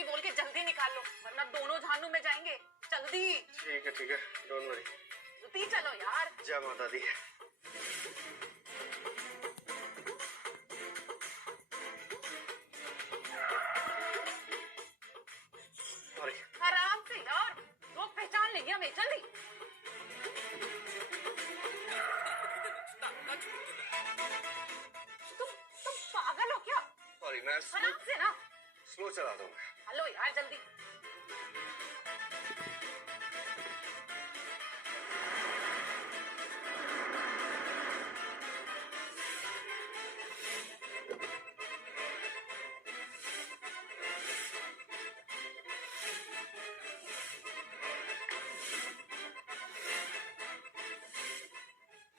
जल्दी बोल के जल्दी निकाल लो, वरना दोनों जहन्नुम में जाएंगे। जल्दी। ठीक है, डोंट वरी। जल्दी चलो यार। जय माता दी। आराम से यार, लोग पहचान लेंगे हमें। जल्दी। तुम पागल हो क्या? सॉरी, मैं आराम से ना। स्लो चलाता हूँ। हेलो यार, जल्दी।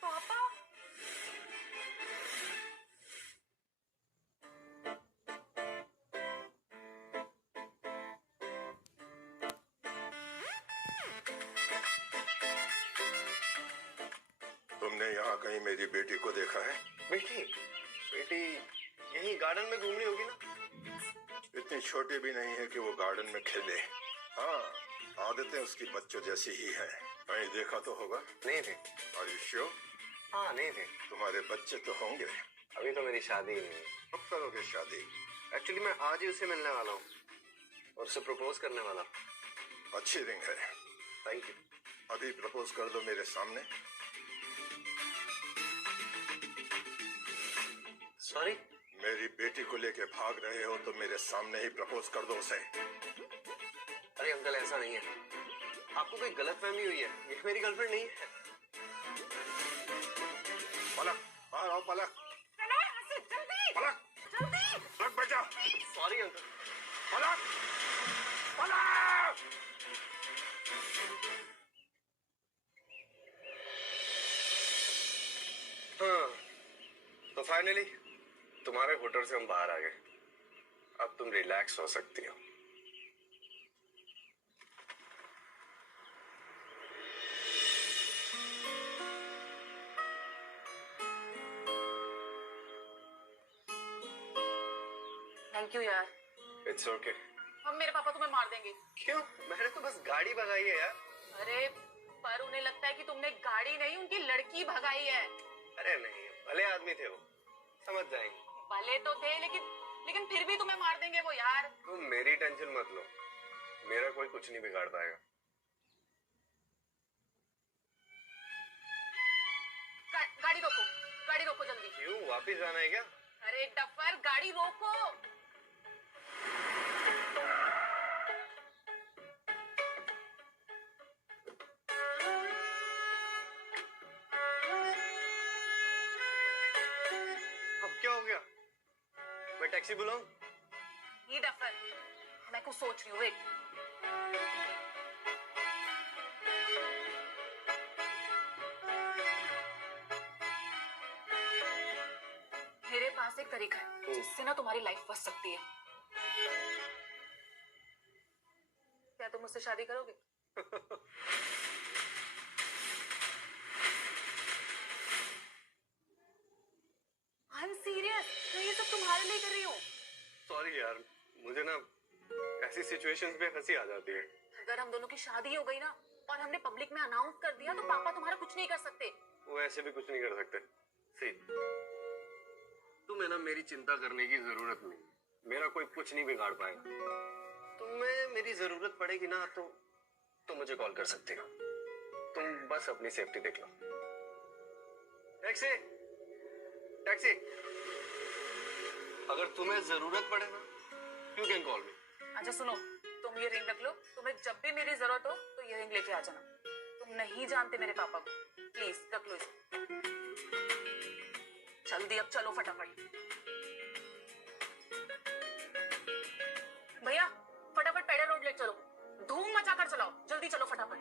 पापा। तुमने यहाँ कहीं मेरी बेटी को देखा है? बेटी यही गार्डन में घूम रही होगी ना। इतनी छोटी भी नहीं है कि वो गार्डन में खेले। हाँ, आदतें उसकी बच्चों जैसी ही है। कहीं देखा तो होगा? नहीं थे। Are you sure? हाँ, नहीं थे। तुम्हारे बच्चे तो होंगे। अभी तो मेरी शादी ही नहीं। कब करोगे शादी? एक्चुअली मैं आज ही उसे मिलने वाला हूँ और उसे प्रपोज करने वाला। अच्छी रिंग है। Thank you. अभी प्रपोज कर दो मेरे सामने। सॉरी? मेरी बेटी को लेके भाग रहे हो तो मेरे सामने ही प्रपोज कर दो उसे। अरे अंकल, ऐसा नहीं है, आपको कोई गलतफहमी हुई है। ये मेरी गर्लफ्रेंड नहीं है। पलक, बाहर आओ पलक। चलो यहाँ से, जल्दी। पलक, जल्दी। पलक बचा। Sorry uncle. पलक, पलक। हाँ, तो फाइनली तुम्हारे होटल से हम बाहर आ गए। अब तुम रिलैक्स हो सकती हो। थैंक यू यार। It's okay. अब मेरे पापा तुम्हें मार देंगे। क्यों? मैंने तो बस गाड़ी भगाई है यार। अरे पर उन्हें लगता है कि तुमने गाड़ी नहीं, उनकी लड़की भगाई है। अरे नहीं, भले आदमी थे वो, समझ जाएंगे। भले तो थे, लेकिन फिर भी तुम्हें मार देंगे वो यार। तुम मेरी टेंशन मत लो, मेरा कोई कुछ नहीं बिगाड़ पाएगा। गाड़ी रोको जल्दी। क्यों, वापिस जाना है क्या? अरे डफर, गाड़ी रोको। अब क्या हो गया? मैं टैक्सी बुलाऊं? ये डफर, मैं कुछ सोच रही हूँ। वेट। मेरे पास एक तरीका है जिससे ना तुम्हारी लाइफ बच सकती है। क्या तुम मुझसे शादी करोगे? आई एम सीरियस, मैं ये सब तुम्हारे लिए कर रही हूँ। सॉरी यार, मुझे ना ऐसी सिचुएशंस में हंसी आ जाती है। अगर हम दोनों की शादी हो गई ना और हमने पब्लिक में अनाउंस कर दिया तो पापा तुम्हारा कुछ नहीं कर सकते। वो ऐसे भी कुछ नहीं कर सकते। सी, तुम्हें ना मेरी चिंता करने की जरूरत नहीं। मेरा कोई कुछ नहीं बिगाड़ पाएगा। तुम्हें मेरी जरूरत पड़ेगी ना तो मुझे कॉल कर सकते हो। तुम बस अपनी सेफ्टी देख लो। Taxi, taxi. अगर तुम्हें जरूरत पड़े ना, यू कैन कॉल मी। अच्छा सुनो, तुम ये रिंग रख लो। तुम्हें जब भी मेरी जरूरत हो तो ये रिंग लेके आ जाना। तुम नहीं जानते मेरे पापा को, प्लीज रख लो इसे। जल्दी अब चलो फटाफट। भैया फटाफट पेडल रोड ले चलो, धूम मचाकर चलाओ। जल्दी चलो फटाफट।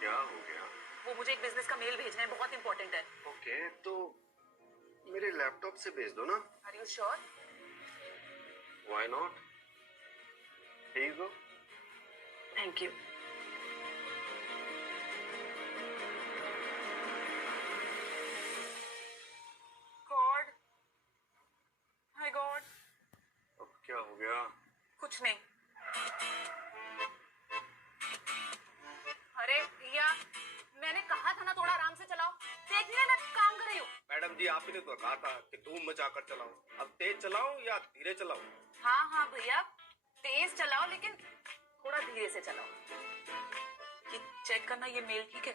क्या हो गया? वो मुझे एक बिजनेस का मेल भेजना है, बहुत इंपॉर्टेंट है। ओके, तो मेरे लैपटॉप से भेज दो ना। Are you sure? Why not? Here you go. Thank you. God, my God, हो गया? कुछ नहीं। अरे भैया, मैंने कहा था ना थोड़ा आराम से चलाओ। देखिए मैं काम कर रही हूँ। मैडम जी, आपने तो कहा था कि धूम मचाकर चलाओ। अब तेज चलाओ या धीरे चलाओ? हाँ हाँ भैया, तेज चलाओ लेकिन थोड़ा धीरे से चलाओ। ये चेक करना, ये मेल ठीक है?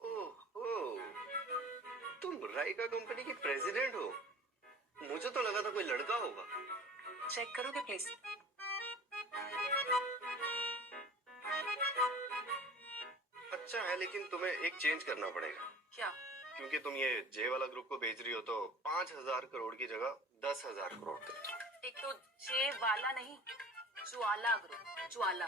ओह, तुम राइका कंपनी की प्रेसिडेंट हो? मुझे तो लगा था कोई लड़का होगा। चेक करोगे प्लीज? अच्छा है, लेकिन तुम्हें एक चेंज करना पड़ेगा। क्या? क्योंकि तुम ये जे वाला ग्रुप को बेच रही हो तो 5,000 करोड़ की जगह 10,000 करोड़ दे। एक तो जे वाला नहीं, ज्वाला ग्रुप, ज्वाला।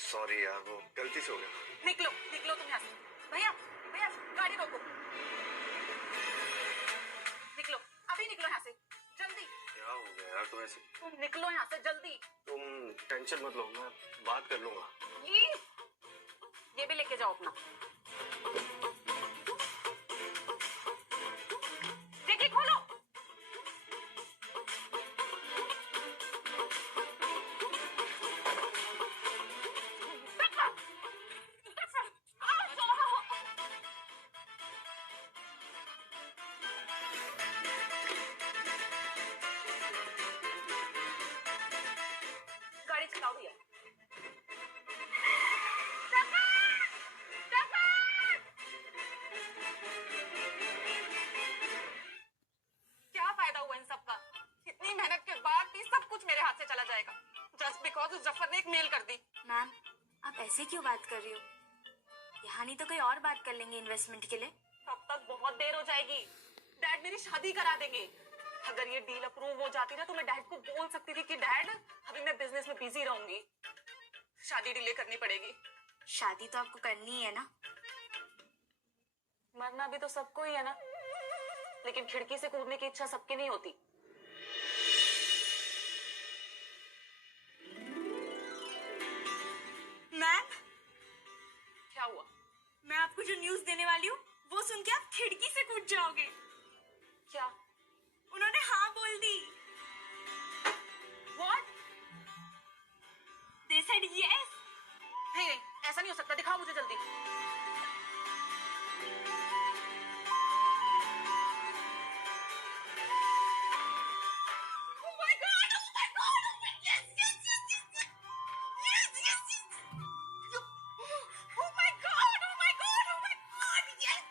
सॉरी यार, वो गलती से हो गया। निकलो निकलो तुम यहाँ से। भैया भैया, गाड़ी रोको। निकलो, अभी निकलो यहाँ से, जल्दी। क्या हो गया यार तुम्हें से? तुम निकलो यहाँ से जल्दी। तुम टेंशन मत लो, मैं बात कर लूंगा। ये भी लेके जाओ अपना। देखिए, खोलो। गाड़ी चलाओ भैया। क्या फायदा हुआ इन सब का? इतनी मेहनत के बाद भी सब कुछ मेरे हाथ से चला जाएगा जस्ट बिकॉज उस जफर ने एक मेल कर दी। मैम, आप ऐसे क्यों बात कर रही हो? यहाँ नहीं तो कोई और बात कर लेंगे इन्वेस्टमेंट के लिए। तब तक बहुत देर हो जाएगी। डैड मेरी शादी करा देंगे। अगर ये डील अप्रूव हो जाती ना तो मैं डैड को बोल सकती थी कि डैड, अभी मैं बिजनेस में बिजी रहूंगी, शादी डिले करनी पड़ेगी। शादी तो आपको करनी ही है ना। मरना भी तो सबको ही है ना, लेकिन खिड़की से कूदने की इच्छा सबकी नहीं होती। मैम, क्या हुआ? मैं आपको जो न्यूज देने वाली हूँ वो सुन के आप खिड़की से कूद जाओगे। क्या? उन्होंने हाँ बोल दी। What? They said yes. नहीं नहीं, ऐसा नहीं हो सकता, दिखाओ मुझे जल्दी। Oh my God! Oh my God! Oh my yes yes yes yes yes yes yes! Oh my God! Oh my God! Oh my God! Yes!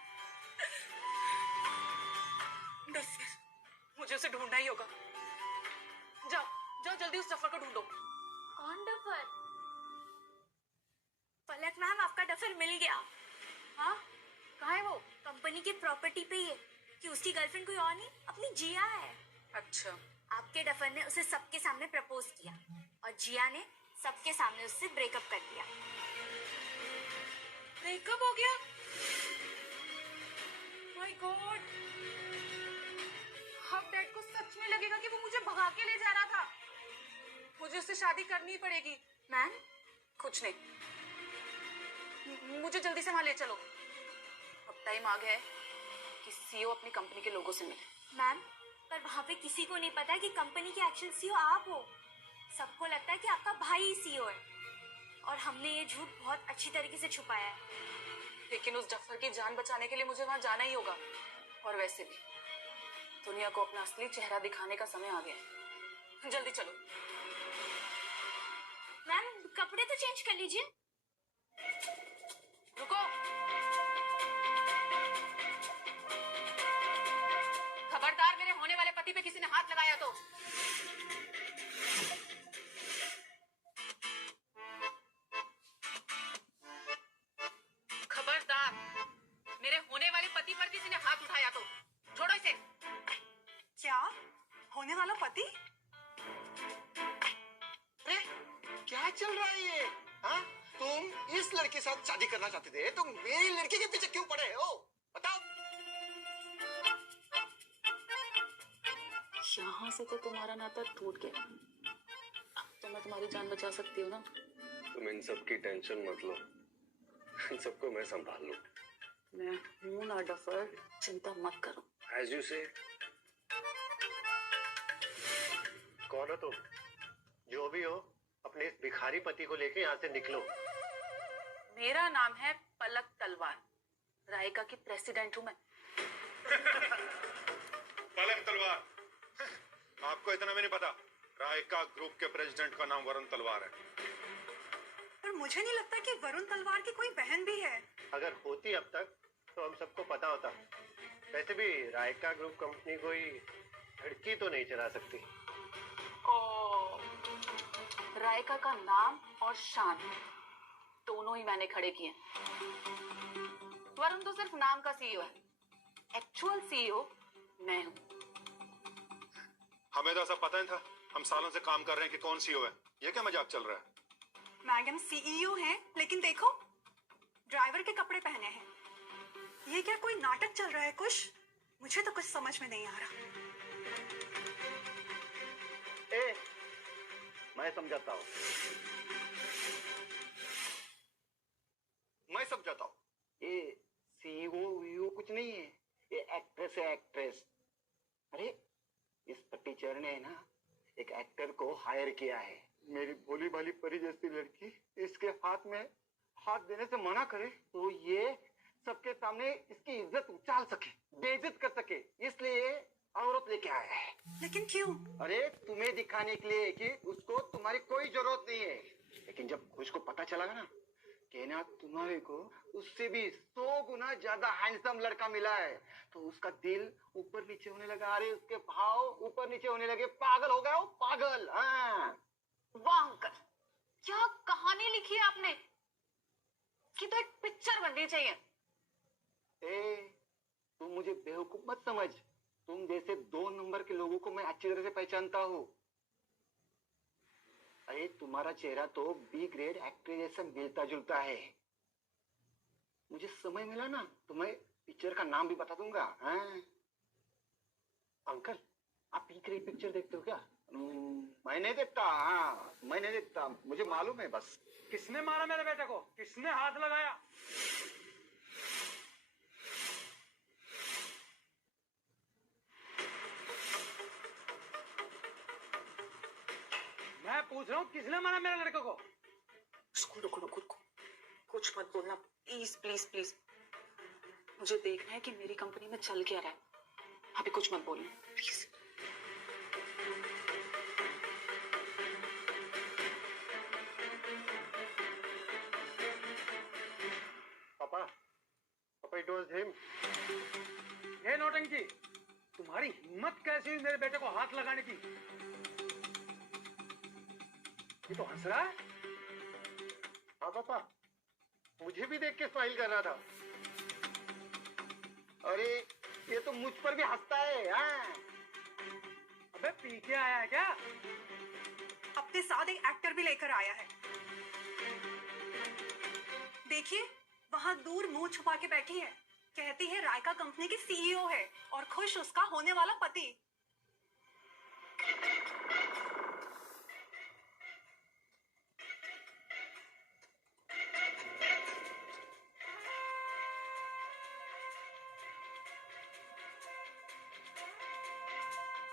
बस फिर मुझे उसे ढूंढना ही होगा। जाओ जाओ जल्दी उस डफर को ढूंढो। कौन डफर? पलक मैम, आपका डफर मिल गया। हाँ, कहाँ है वो? कंपनी की प्रॉपर्टी पे ही है कि उसकी गर्लफ्रेंड कोई और नहीं, अपनी जिया है। अच्छा, आपके डफर ने उसे सबके सामने प्रपोज किया और जिया ने सबके सामने उससे ब्रेकअप कर दिया। ब्रेकअप हो गया? My God! अब डैड को सच में लगेगा कि वो मुझे भगा के ले जा रहा था। मुझे उससे शादी करनी ही पड़ेगी। मैम, कुछ नहीं, मुझे जल्दी से वहां ले चलो। अब टाइम आ गया है कि सीईओ अपनी कंपनी के लोगों से मिले। मैम, पर वहाँ पे किसी को नहीं पता कि कंपनी के एक्चुअल सीईओ आप हो। सबको लगता है कि आपका भाई ही सीईओ है और हमने ये झूठ बहुत अच्छी तरीके से छुपाया है। लेकिन उस जफर की जान बचाने के लिए मुझे वहां जाना ही होगा। और वैसे भी दुनिया को अपना असली चेहरा दिखाने का समय आ गया है। जल्दी चलो। मैम, कपड़े तो चेंज कर लीजिए। रुको, खबरदार मेरे होने वाले पति पे किसी ने हाथ लगाया तो। खबरदार मेरे होने वाले पति पर किसी ने हाथ उठाया तो छोड़ो इसे। क्या? होने वाला पति? अरे क्या चल रहा है ये? हाँ, तुम इस लड़के के साथ शादी करना चाहते थे तो मेरी लड़की के पीछे क्यों पड़े हो? बताओ। यहाँ से तो तुम्हारा नाता टूट गया। अब तो मैं तुम्हारी जान बचा सकती हूँ ना। तुम इन सब की टेंशन मत लो, इन सबको मैं संभाल लूं। मैं हूं ना डफर, चिंता मत करो। As you say। कौन हो तुम? जो भी हो, अपने इस भिखारी पति को लेके यहाँ से निकलो। मेरा नाम है पलक तलवार, रायका की प्रेसिडेंट हूँ मैं। पलक तलवार? आपको इतना भी नहीं पता, रायका ग्रुप के प्रेसिडेंट का नाम वरुण तलवार है। पर मुझे नहीं लगता कि वरुण तलवार की कोई बहन भी है। अगर होती अब तक तो हम सबको पता होता। वैसे भी रायका ग्रुप कंपनी कोई लड़की तो नहीं चला सकती। रायका का नाम और शान दोनों ही मैंने खड़े किए। वरुण तो सिर्फ नाम का सीईओ है, एक्चुअल सीईओ मैं हूँ। हमें तो ऐसा पता नहीं था, हम सालों से काम कर रहे हैं कि कौन सीईओ है। ये क्या मजाक चल रहा है? मैडम सीईओ हैं, लेकिन देखो ड्राइवर के कपड़े पहने हैं। ये क्या कोई नाटक चल रहा है? कुछ मुझे तो कुछ समझ में नहीं आ रहा। मैं समझाता हूँ, मैं समझाता हूँ। ये सीईओ कुछ नहीं है, ये एक्ट्रेस है, एक्ट्रेस। अरे इस पट्टीचर ने ना एक एक्टर को हायर किया है। मेरी भोली भाली परी जैसी लड़की इसके हाथ में हाथ देने से मना करे तो ये सबके सामने इसकी इज्जत उछाल सके, बेइज्जत कर सके, इसलिए औरत लेके आया है। लेकिन क्यों? अरे तुम्हें दिखाने के लिए कि उसको तुम्हारी कोई जरूरत नहीं है। लेकिन जब उसको पता चला ना कि ना तुम्हारे को उससे भी 100 गुना ज्यादा हैंडसम लड़का मिला है तो उसका दिल ऊपर नीचे होने लगा। अरे उसके भाव ऊपर नीचे होने लगे, पागल हो गया वो, पागल। हाँ वाह अंकल, क्या कहानी लिखी है आपने कि तो एक पिक्चर बननी चाहिए। तुम मुझे बेवकूफ मत समझ। तुम जैसे 2 नंबर के लोगों को मैं अच्छी तरह से पहचानता हूँ। अरे तुम्हारा चेहरा तो बी ग्रेड एक्ट्रेस जैसा मिलता जुलता है। मुझे समय मिला ना तो मैं पिक्चर का नाम भी बता दूंगा। हाँ? अंकल आप बी ग्रेड पिक्चर देखते हो क्या? मैं नहीं देखता। हाँ मैं नहीं देखता, मुझे मालूम है बस। किसने मारा मेरे बेटे को? किसने हाथ लगाया? मैं पूछ रहा हूँ किसने मारा मेरे लड़के को? रुको रुको रुको रुको, कुछ मत बोलना प्लीज प्लीज प्लीज। मुझे देखना है कि मेरी कंपनी में चल क्या रहा है। अभी कुछ मत बोलना प्लीज। पापा, पापा इट वाज हिम। ये नौटंकी, तुम्हारी हिम्मत कैसी हुई मेरे बेटे को हाथ लगाने की? ये तो हंस रहा है। हाँ पापा, मुझे भी देख के स्माइल कर रहा था। अरे ये तो मुझ पर भी हंसता है। हाँ? अबे पी के आया है क्या? अपने साथ एक एक्टर भी लेकर आया है। देखिए वहां दूर मुंह छुपा के बैठी है, कहती है रायका कंपनी की सीईओ है और खुश उसका होने वाला पति।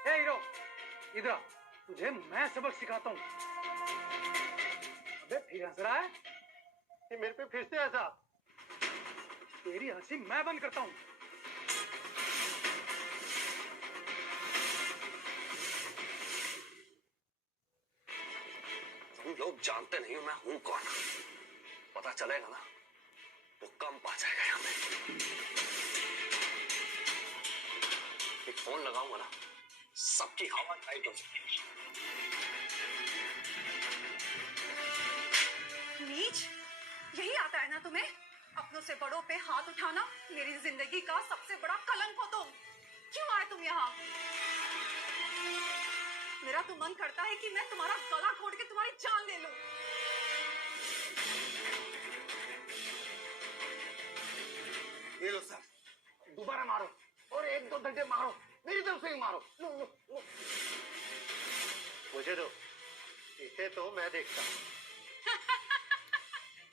हे हीरो, इधर आ, तुझे मैं सबक सिखाता हूँ। अबे फिर हंस रहा है? ये मेरे पे फिर से ऐसा। तेरी हंसी मैं बंद करता हूँ। तुम लोग जानते नहीं हो मैं हूं कौन। पता चलेगा ना वो कम पा जाएगा यहाँ पे। एक फोन लगाऊंगा ना सबकी हवा टाइट हो जाएगी। नीच, यही आता है ना तुम्हें? अपनों से बड़ों पे हाथ उठाना। मेरी जिंदगी का सबसे बड़ा कलंक हो तुम। क्यों आए तुम यहाँ? मेरा तो मन करता है कि मैं तुम्हारा गला घोट के तुम्हारी जान ले लूं। पहले तो मैं देखता हूँ।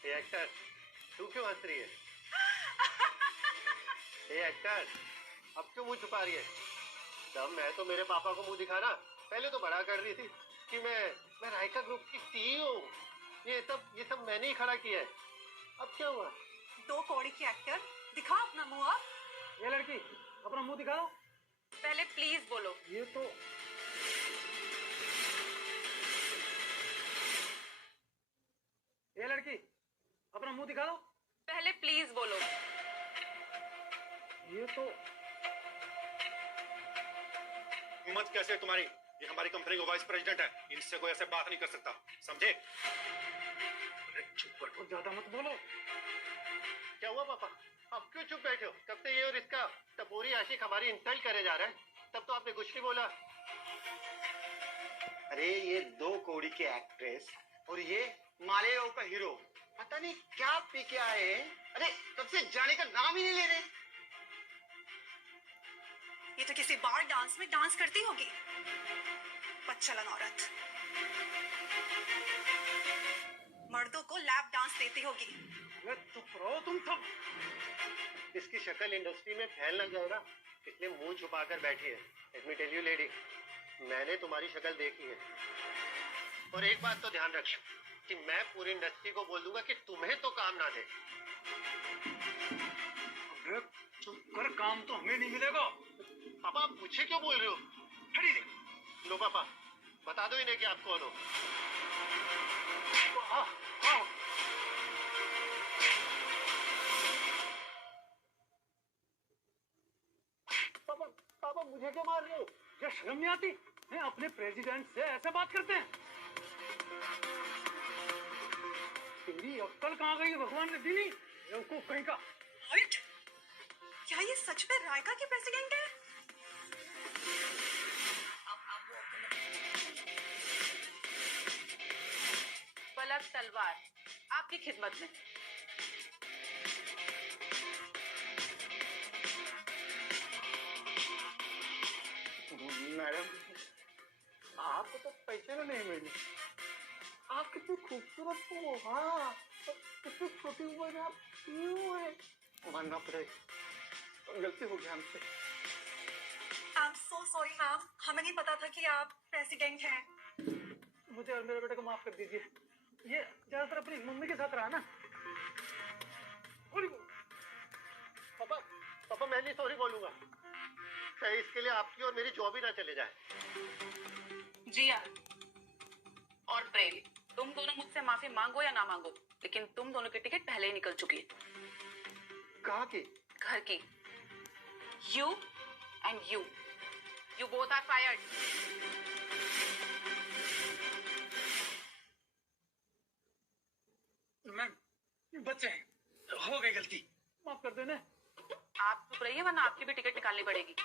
ये एक्टर, तू क्यों हंस रही है? ये एक्टर, अब क्यों मुंह छुपा रही है? जब मैं तो मेरे पापा को मुंह दिखाना पहले तो बड़ा कर रही थी कि मैं रायका ग्रुप की सीईओ हूँ। ये सब मैंने ही खड़ा किया है। अब क्या हुआ? 2 कौड़ी की एक्टर, दिखा अपना मुंह अब। ये लड़की अपना मुंह दिखा दो। पहले प्लीज बोलो। ये तो ये लड़की अपना मुंह दिखा दो। पहले प्लीज बोलो। ये तो हिम्मत कैसे है तुम्हारी? ये हमारी कंपनी का वाइस प्रेसिडेंट है, इनसे कोई ऐसे बात नहीं कर सकता, समझे? अरे चुप रहो, ज्यादा मत बोलो। क्या हुआ पापा? आप क्यों चुप बैठे हो? कब से ये और इसका टपोरी आशिक हमारी इंसल्ट करे जा रहा है। तब तो आपने कुछ नहीं बोला। अरे ये 2 कौड़ी के एक्ट्रेस और ये मालेगांव का हीरो, पता नहीं क्या पी के आए हैं। अरे तब से जाने का नाम ही नहीं ले रहे। ये तो किसी बार डांस में डांस करती होगी, बदचलन औरत। मर्दों को लैप डांस देती होगी। ये चुप रहो तुम सब। इसकी शक्ल इंडस्ट्री में फैल ना जाए ना, इसलिए मुंह छुपा कर बैठी है। Let me tell you lady, मैंने तुम्हारी शक्ल देखी है। और एक बात तो ध्यान रख कि मैं पूरी इंडस्ट्री को बोल दूंगा कि तुम्हें तो काम ना दे। अबे चुप कर, काम तो हमें नहीं मिलेगा। पापा आप मुझे क्यों बोल रहे हो? खड़ी दे। लो पापा, बता दो इन्हें कि आप कौन हो। पापा पापा मुझे क्यों मार रहे हो? क्या शर्म नहीं आती है? अपने प्रेसिडेंट से ऐसे बात करते हैं? तेरी अक्ल कहाँ गई? भगवान ने दी नहीं। बेवकूफ कहीं का। What? क्या ये सच में रायका की प्रेसिडेंट है? पलक तलवार आपकी खिदमत में। मैडम, आपको तो पैसे में नहीं मिले। आप कितनी खूबसूरत हो। हाँ, कितनी छोटी उम्र में आप क्यों है? मानना पड़ेगा, गलती हो गई हमसे। I am so sorry ma'am, हमें नहीं पता था कि आप प्रेसिडेंट हैं। मुझे और मेरे बेटे को माफ कर दीजिए। ये ज्यादातर अपनी मम्मी के साथ रहा ना। पापा पापा मैं नहीं सॉरी बोलूंगा। चाहे इसके लिए आपकी और मेरी जॉब ही ना चले जाए। जिया और प्रेम, तुम दोनों मुझसे माफी मांगो या ना मांगो, लेकिन तुम दोनों की टिकट पहले ही निकल चुकी है। कहाँ की? घर की। You and you both are fired. Ma'am बच्चे हैं, हो गई गलती, माफ कर देना। आप चुप रहिए वरना आपकी भी टिकट निकालनी पड़ेगी।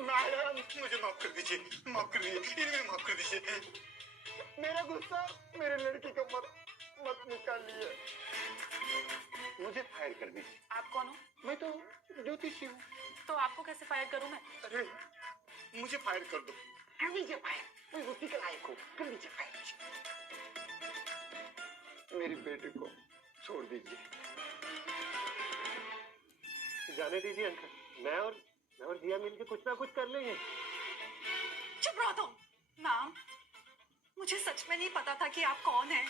मैडम मुझे माफ कर दीजिए, माफ कर दीजिए, इन्हें माफ कर दीजिए। मेरा गुस्सा मेरे लड़की को मत निकालिए। मुझे फायर कर दीजिए। आप कौन हो? मैं तो ज्योतिषी हूँ। तो आपको कैसे फायर करूं मैं? अरे मुझे फायर कर दो। कर दीजिए फायर, मैं रोटी के लायक हूँ। कर दीजिए फायर। मेरे बेटे को छोड़ दीजिए। जाने दीजिए अंकल, मैं और जिया मिलके कुछ ना कुछ कर लेंगे। चुप रहो तुम। मैम, मुझे सच में नहीं पता था कि आप कौन हैं।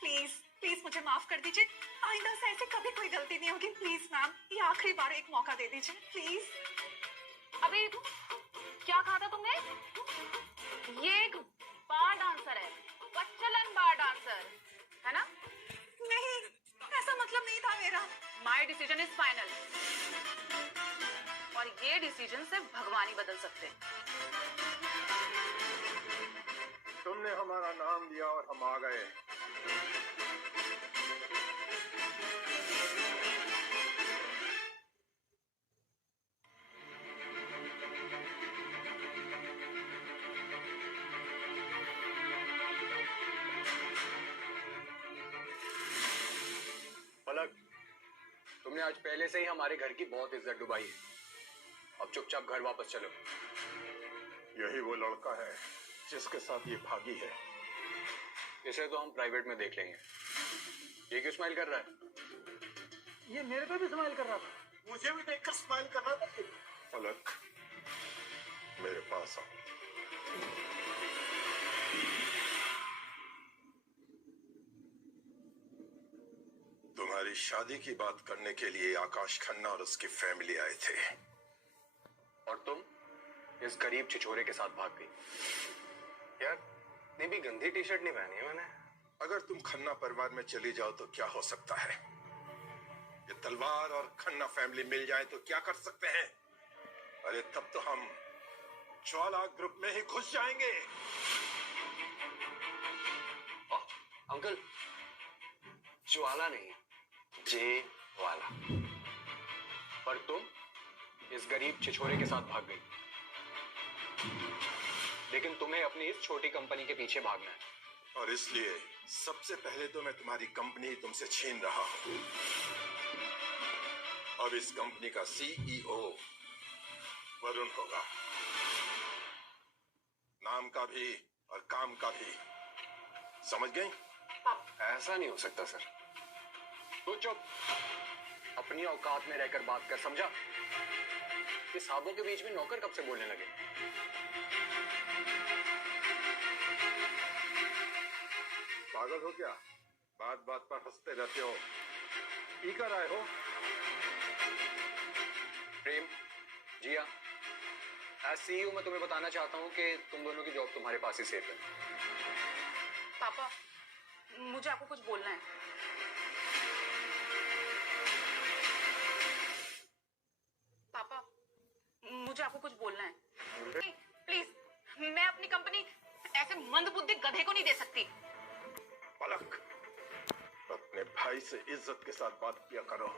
प्लीज प्लीज मुझे माफ कर दीजिए। आइंदा से ऐसे कभी कोई गलती नहीं होगी। प्लीज मैम, ये आखिरी बार एक मौका दे दीजिए प्लीज। अबे क्या कहा था तुमने? ये एक बार डांसर है, बच्चलन बार डांसर है ना? नहीं, ऐसा मतलब नहीं था मेरा। माई डिसीजन इज फाइनल, और ये डिसीजन सिर्फ भगवान ही बदल सकते हैं। तुमने हमारा नाम लिया और हम आ गए। पलक, तुमने आज पहले से ही हमारे घर की बहुत इज्जत डुबाई है। अब चुपचाप घर वापस चलो। यही वो लड़का है जिसके साथ ये भागी है। इसे तो हम प्राइवेट में देख लेंगे। ये क्यों स्माइल कर रहा है? ये मेरे पे भी स्माइल कर रहा था। मुझे भी देखकर स्माइल करना था। पलक, मेरे पास आओ। तुम्हारी शादी की बात करने के लिए आकाश खन्ना और उसकी फैमिली आए थे। और तुम इस गरीब छिछोरे के साथ भाग गई। यार, इतनी भी गंदी टी शर्ट नहीं पहनी है मैंने। अगर तुम खन्ना परिवार में चली जाओ तो क्या हो सकता है? ये तलवार और खन्ना फैमिली मिल जाए तो क्या कर सकते हैं? अरे तब तो हम ज्वाला ग्रुप में ही घुस जाएंगे। अंकल, ज्वाला नहीं, जे वाला। पर तुम इस गरीब छिछोरे के साथ भाग गई, लेकिन तुम्हें अपनी इस छोटी कंपनी के पीछे भागना है। और इसलिए सबसे पहले तो मैं तुम्हारी कंपनी तुमसे छीन रहा हूं। अब इस कंपनी का सीईओ वरुण होगा। नाम का भी और काम का भी। समझ गई? ऐसा नहीं हो सकता सर। तू चुप, अपनी औकात में रहकर बात कर, समझा? ये साहबों के बीच में नौकर कब से बोलने लगे? पागल हो क्या? बात बात पर हंसते रहते हो। पी कर आए हो? प्रेम, जिया, एज सीईओ मैं तुम्हें बताना चाहता हूं कि तुम दोनों की जॉब तुम्हारे पास ही सेफ है। पापा, मुझे आपको कुछ बोलना है। पापा, मुझे आपको कुछ बोलना है। प्लीज, मैं अपनी कंपनी ऐसे मंदबुद्धि गधे को नहीं दे सकती। पलक, अपने भाई से इज्जत के साथ बात किया करो।